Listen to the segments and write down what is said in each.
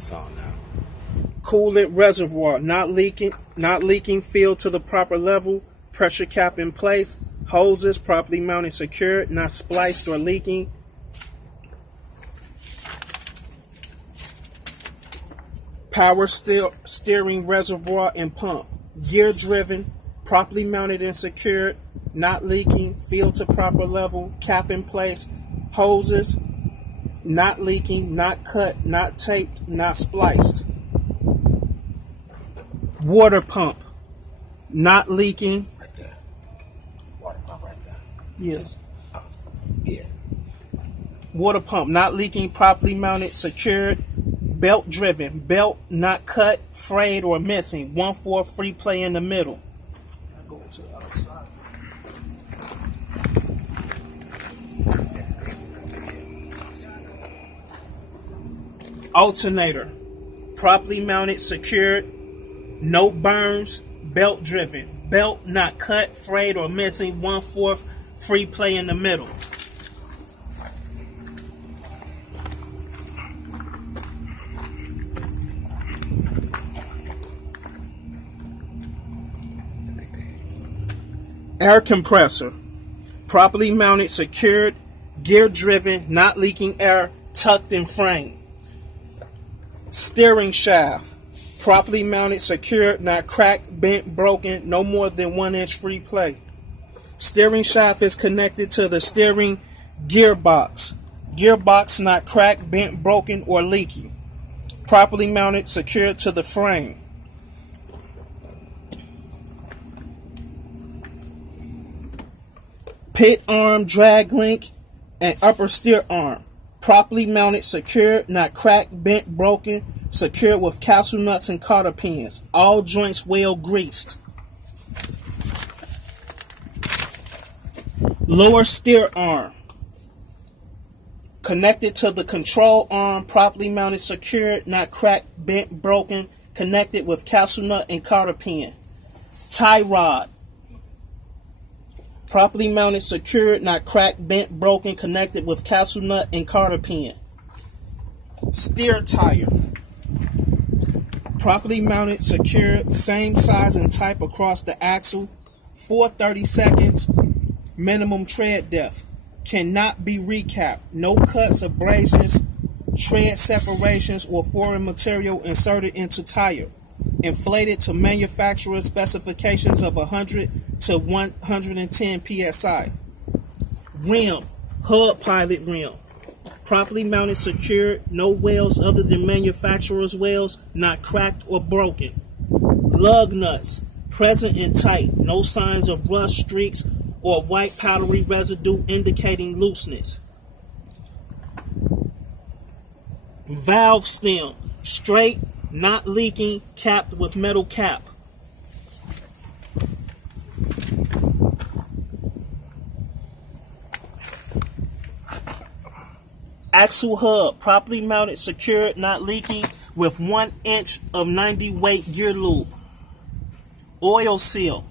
It's on now. Coolant reservoir not leaking, filled to the proper level, pressure cap in place, hoses properly mounted, secured, not spliced or leaking. Power steering reservoir and pump, gear driven, properly mounted and secured, not leaking, filled to proper level, cap in place, hoses not leaking, not cut, not taped, not spliced. Water pump not leaking. Right there. Water pump right there. Yes. Oh, yeah. Water pump not leaking, properly mounted, secured, belt driven, belt not cut, frayed, or missing. 1/4 free play in the middle. I go to the other side. Alternator properly mounted, secured, no burns, belt driven, belt not cut, frayed, or missing. 1/4 free play in the middle. Air compressor properly mounted, secured, gear driven, not leaking air, tucked in frame. Steering shaft properly mounted, secured, not cracked, bent, broken, no more than 1 inch free play. Steering shaft is connected to the steering gearbox. Gearbox not cracked, bent, broken, or leaking. Properly mounted, secured to the frame. Pit arm, drag link, and upper steer arm. Properly mounted, secured, not cracked, bent, broken, secured with castle nuts and cotter pins. All joints well greased. Lower steer arm. Connected to the control arm, properly mounted, secured, not cracked, bent, broken, connected with castle nut and cotter pin. Tie rod. Properly mounted, secured, not cracked, bent, broken, connected with castle nut and cotter pin. Steer tire. Properly mounted, secured, same size and type across the axle. 430 seconds, minimum tread depth. Cannot be recapped. No cuts, abrasions, tread separations, or foreign material inserted into tire. Inflated to manufacturer specifications of 100 to 110 psi. Rim, hub pilot rim. Properly mounted, secured, no wells other than manufacturer's wells, not cracked or broken. Lug nuts, present and tight, no signs of rust, streaks, or white powdery residue indicating looseness. Valve stem, straight, not leaking, capped with metal cap. Axle hub, properly mounted, secured, not leaking, with 1 inch of 90 weight gear lube. Oil seal.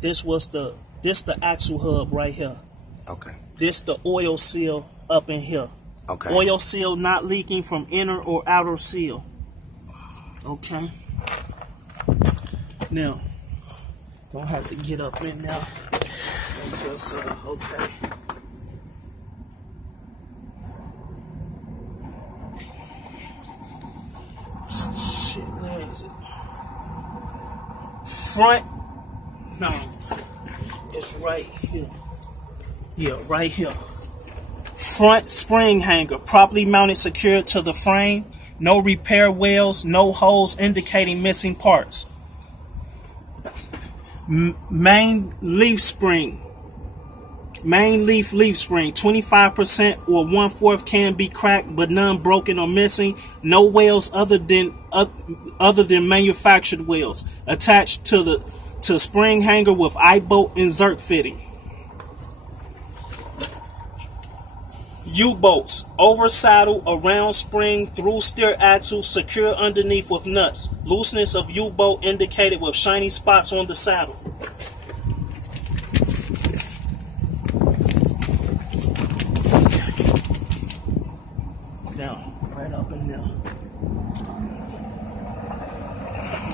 This the axle hub right here. Okay. This the oil seal up in here. Okay. Oil seal not leaking from inner or outer seal. Okay. Now, don't have to get up in now. Just, okay. Shit, where is it? Front. No, it's right here. Yeah, right here. Front spring hanger, properly mounted, secured to the frame. No repair wells, no holes indicating missing parts. Main leaf spring. Main leaf spring, 25% or 1/4 can be cracked, but none broken or missing. No wells other than manufactured wells. Attached to spring hanger with eye-bolt and zerk fitting. U-bolts, over saddle, around spring, through steer axle, secure underneath with nuts. Looseness of U-bolt indicated with shiny spots on the saddle. up in there.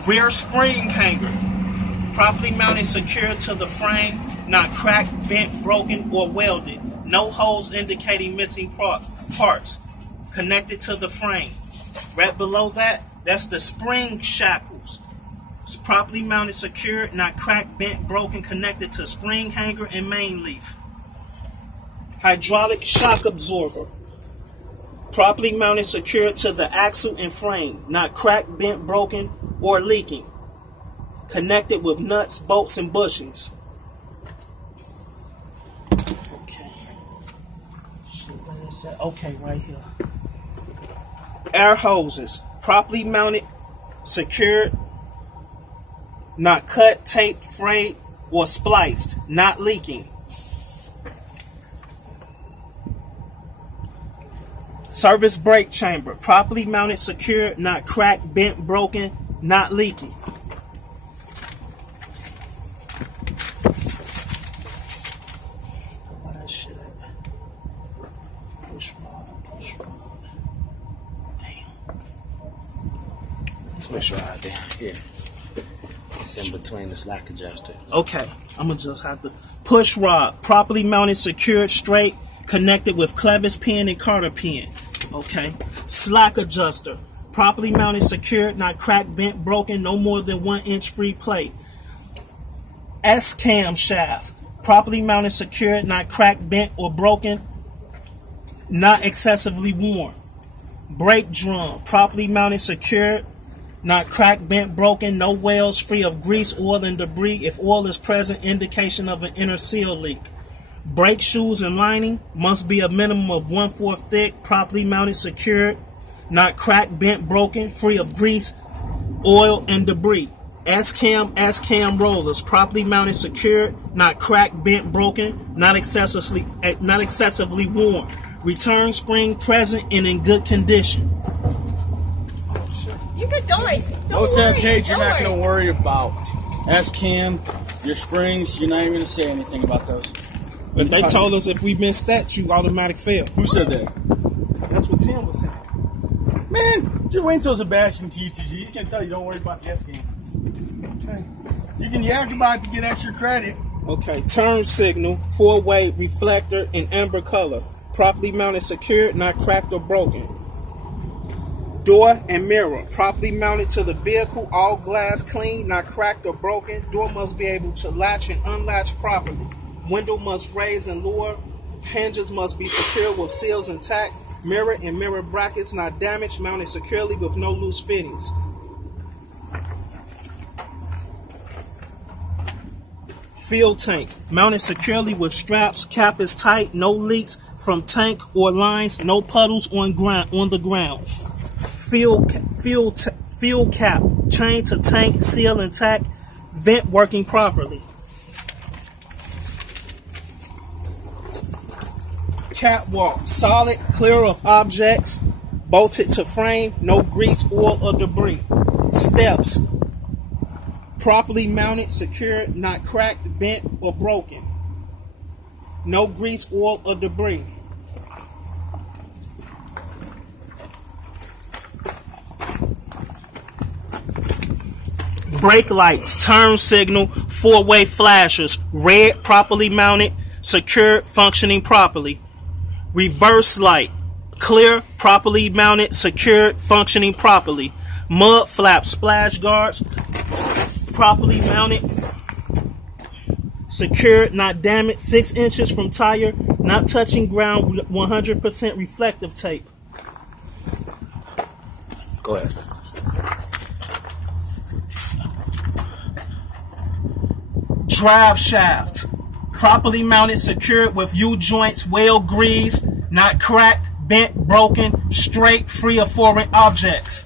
Rear spring hanger. Properly mounted, secured to the frame, not cracked, bent, broken, or welded. No holes indicating missing parts. Connected to the frame. Right below that, that's the spring shackles. It's properly mounted, secured, not cracked, bent, broken, connected to spring hanger and main leaf. Hydraulic shock absorber. Properly mounted, secured to the axle and frame, not cracked, bent, broken, or leaking. Connected with nuts, bolts, and bushings. Okay. Okay, right here. Air hoses. Properly mounted, secured, not cut, taped, frayed, or spliced, not leaking. Service brake chamber. Properly mounted, secured, not cracked, bent, broken, not leaking. Push rod down here. It's in between the slack adjuster. Okay, I'm gonna just have to push rod. Properly mounted, secured, straight, connected with clevis pin and Carter pin. Okay. Slack adjuster. Properly mounted, secured, not cracked, bent, broken, no more than 1 inch free plate. S-cam shaft. Properly mounted, secured, not cracked, bent, or broken, not excessively worn. Brake drum. Properly mounted, secured, not cracked, bent, broken, no wells, free of grease, oil, and debris. If oil is present, indication of an inner seal leak. Brake shoes and lining must be a minimum of 1/4 thick, properly mounted, secured, not cracked, bent, broken, free of grease, oil, and debris. S-cam rollers, properly mounted, secured, not cracked, bent, broken, not excessively worn. Return spring present and in good condition. You could don't worry. Most of that page you're not going to worry about. S-cam, your springs, you're not even going to say anything about those. But they told us if we missed that, you automatic fail. Who said that? That's what Tim was saying. Man, just wait until Sebastian teaches you. He's going to tell you don't worry about the S-cam. Okay. You can yak about it to get extra credit. Okay, turn signal, 4-way reflector in amber color. Properly mounted, secured, not cracked or broken. Door and mirror, properly mounted to the vehicle, all glass clean, not cracked or broken. Door must be able to latch and unlatch properly. Window must raise and lower. Hinges must be secured with seals intact. Mirror and mirror brackets not damaged, mounted securely with no loose fittings. Fuel tank, mounted securely with straps. Cap is tight, no leaks from tank or lines, no puddles on the ground. Fuel cap, chain to tank, seal intact, vent working properly. Catwalk, solid, clear of objects, bolted to frame, no grease, oil, or debris. Steps, properly mounted, secured, not cracked, bent, or broken. No grease, oil, or debris. Brake lights, turn signal, 4-way flashers, red, properly mounted, secured, functioning properly. Reverse light, clear, properly mounted, secured, functioning properly. Mud flap, splash guards, properly mounted, secured, not damaged, 6 inches from tire, not touching ground, 100% reflective tape. Go ahead. Drive shaft, properly mounted, secured with U-joints, well greased, not cracked, bent, broken, straight, free of foreign objects.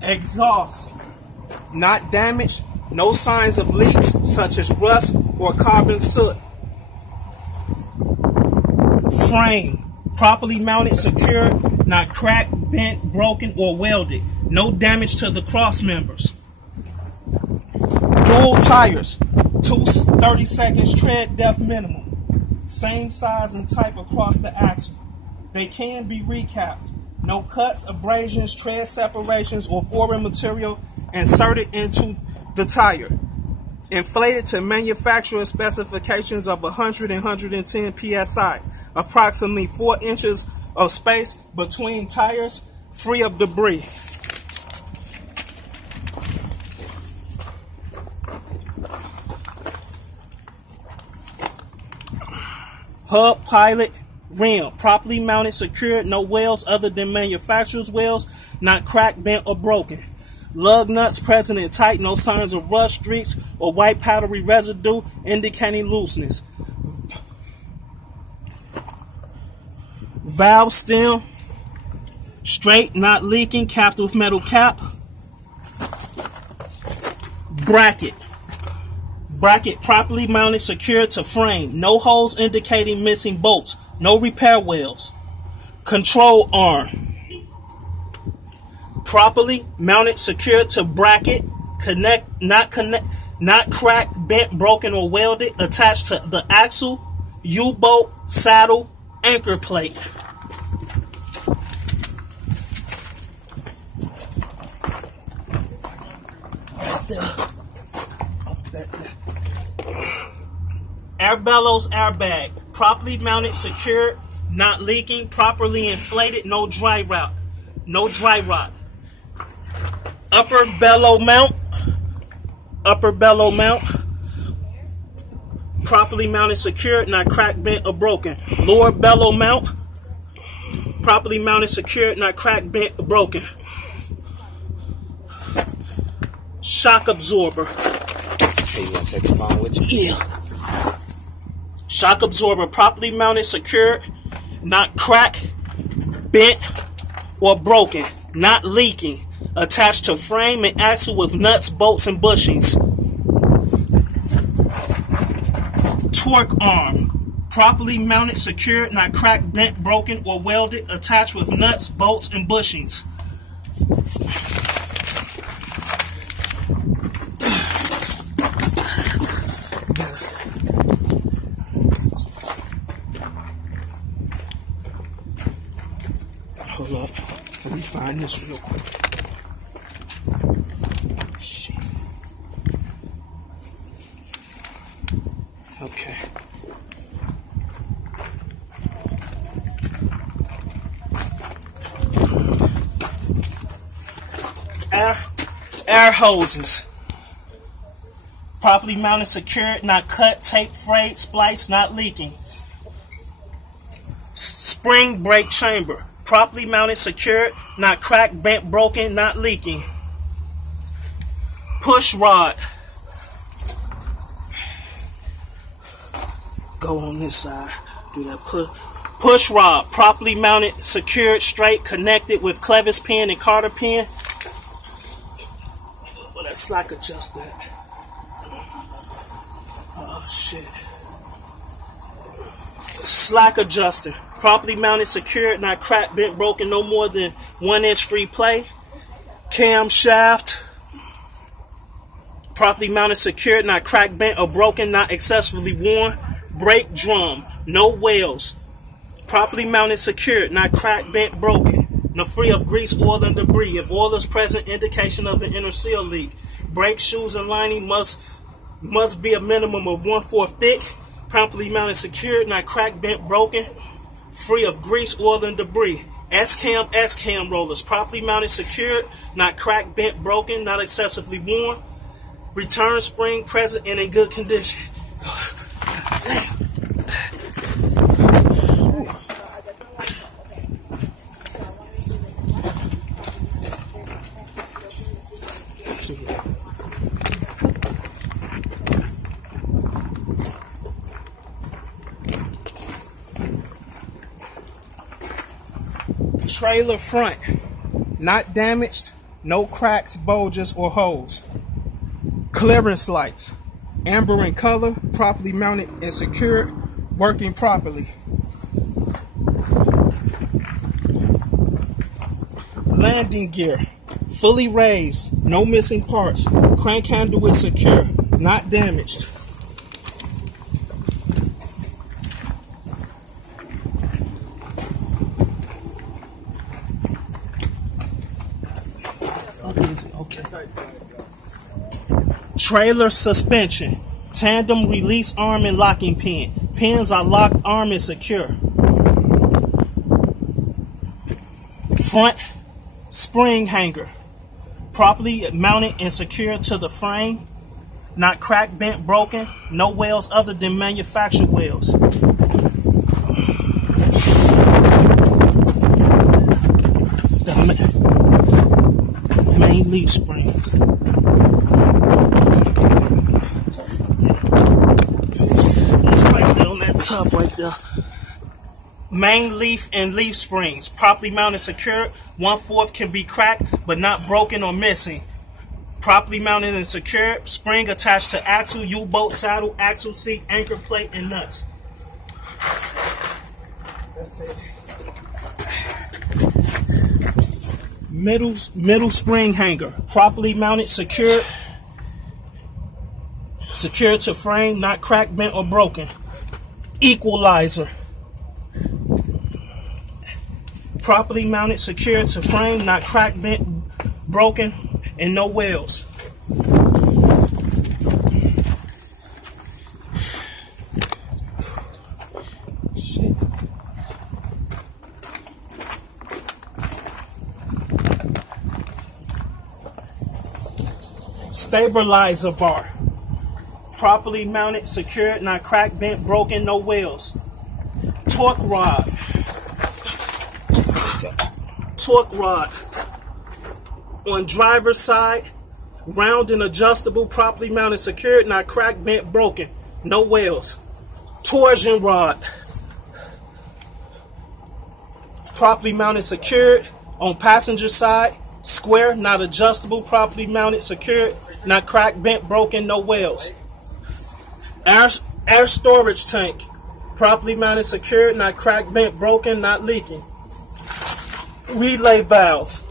Exhaust, not damaged, no signs of leaks such as rust or carbon soot. Frame, properly mounted, secured, not cracked, bent, broken, or welded. No damage to the cross members. Dual tires, 2 30-second tread depth minimum. Same size and type across the axle. They can be recapped. No cuts, abrasions, tread separations, or foreign material inserted into the tire. Inflated to manufacturer specifications of 100 and 110 psi. Approximately 4 inches of space between tires, free of debris. Hub, pilot, rim, properly mounted, secured, no wheels other than manufacturer's wheels, not cracked, bent, or broken. Lug nuts present and tight, no signs of rust, streaks, or white powdery residue indicating looseness. Valve stem, straight, not leaking, capped with metal cap. Bracket. Bracket properly mounted, secured to frame. No holes indicating missing bolts. No repair wheels. Control arm. Properly mounted, secured to bracket. Not cracked, bent, broken, or welded. Attached to the axle, U-bolt, saddle, anchor plate. Air bellows, airbag, properly mounted, secured, not leaking, properly inflated, no dry rot. No dry rot. Upper bellow mount, properly mounted, secured, not cracked, bent, or broken. Lower bellow mount, properly mounted, secured, not cracked, bent, or broken. Shock absorber. Hey, you want to take the phone with you? Yeah. Shock absorber, properly mounted, secured, not cracked, bent, or broken, not leaking, attached to frame and axle with nuts, bolts, and bushings. Torque arm, properly mounted, secured, not cracked, bent, broken, or welded, attached with nuts, bolts, and bushings. Hold up. Let me find this real quick. Shit. Okay. Air hoses. Properly mounted, secured, not cut, taped, frayed, spliced, not leaking. Spring brake chamber. Properly mounted, secured, not cracked, bent, broken, not leaking. Push rod. Go on this side. Do that push rod. Properly mounted, secured, straight, connected with clevis pin and cotter pin. Well, that slack adjust that. Oh shit. Slack adjuster. Properly mounted, secured, not cracked, bent, broken, no more than 1 inch free play. Cam shaft. Properly mounted, secured, not cracked, bent, or broken, not excessively worn. Brake drum. No wheels. Properly mounted, secured, not cracked, bent, broken. No free of grease, oil, and debris. If oil is present, indication of an inner seal leak. Brake shoes and lining must be a minimum of 1/4 thick. Properly mounted, secured, not cracked, bent, broken. Free of grease, oil, and debris. S-cam rollers. Properly mounted, secured, not cracked, bent, broken, not excessively worn. Return spring present and in good condition. Trailer front, not damaged, no cracks, bulges, or holes. Clearance lights, amber in color, properly mounted and secured, working properly. Landing gear, fully raised, no missing parts. Crank handle is secure, not damaged. Okay. Trailer suspension, tandem release arm and locking pin. Pins are locked, arm is secure. Front spring hanger, properly mounted and secured to the frame, not cracked, bent, broken, no wales other than manufactured wales. The main leaf springs. It's right there on that top right there. Main leaf and leaf springs, properly mounted, secured. 1/4 can be cracked, but not broken or missing. Properly mounted and secured. Spring attached to axle, U-bolt, saddle, axle seat, anchor plate, and nuts. That's it. Middle spring hanger, properly mounted, secured. Secured to frame, not cracked, bent, or broken. Equalizer, properly mounted, secured to frame, not cracked, bent, broken, and no wales. Shit. Stabilizer bar, properly mounted, secured, not cracked, bent, broken, no wales. Torque rod. Torque rod on driver's side, round and adjustable, properly mounted, secured, not cracked, bent, broken, no wales. Torsion rod, properly mounted, secured, on passenger side, square, not adjustable, properly mounted, secured, not cracked, bent, broken, no wales. Air storage tank, properly mounted, secured, not cracked, bent, broken, not leaking. Relay valve,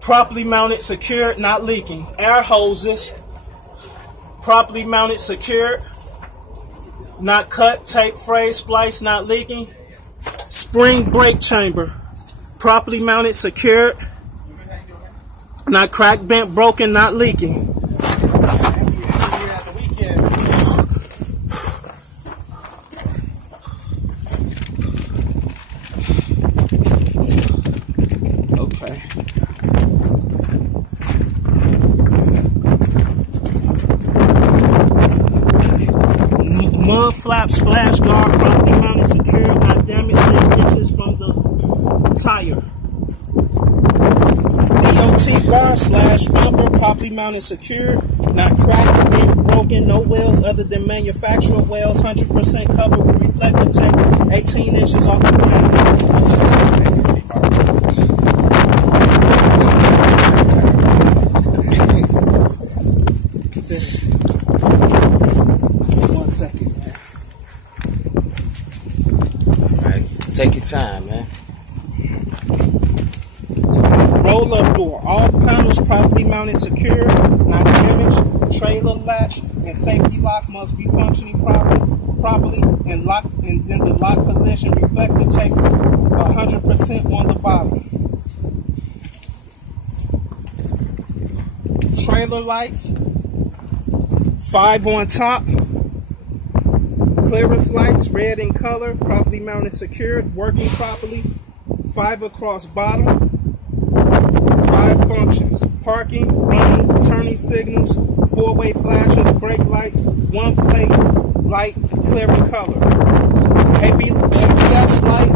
properly mounted, secured, not leaking. Air hoses, properly mounted, secured, not cut, tape, phrase, splice, not leaking. Spring brake chamber, properly mounted, secured, not cracked, bent, broken, not leaking. Okay. Mud flap splash guard, properly mounted, secured, not damaged, 6 inches from the tire. DOT bar / bumper, properly mounted, secured, not cracked, bent, broken, no wales other than manufacturer wales, 100% covered with reflective tape, 18 inches off the ground. One second, man. All right, take your time, man. Roll-up door. All panels properly mounted, secure, not damaged. Trailer latch and safety lock must be functioning properly and locked, and then the lock position reflective tape 100% on the bottom. Trailer lights, 5 on top. Clearance lights, red in color, properly mounted, secured, working properly. 5 across bottom. 5 functions: parking, running, turning signals, 4-way flashes, brake lights, 1 plate light, clear in color. ABS light,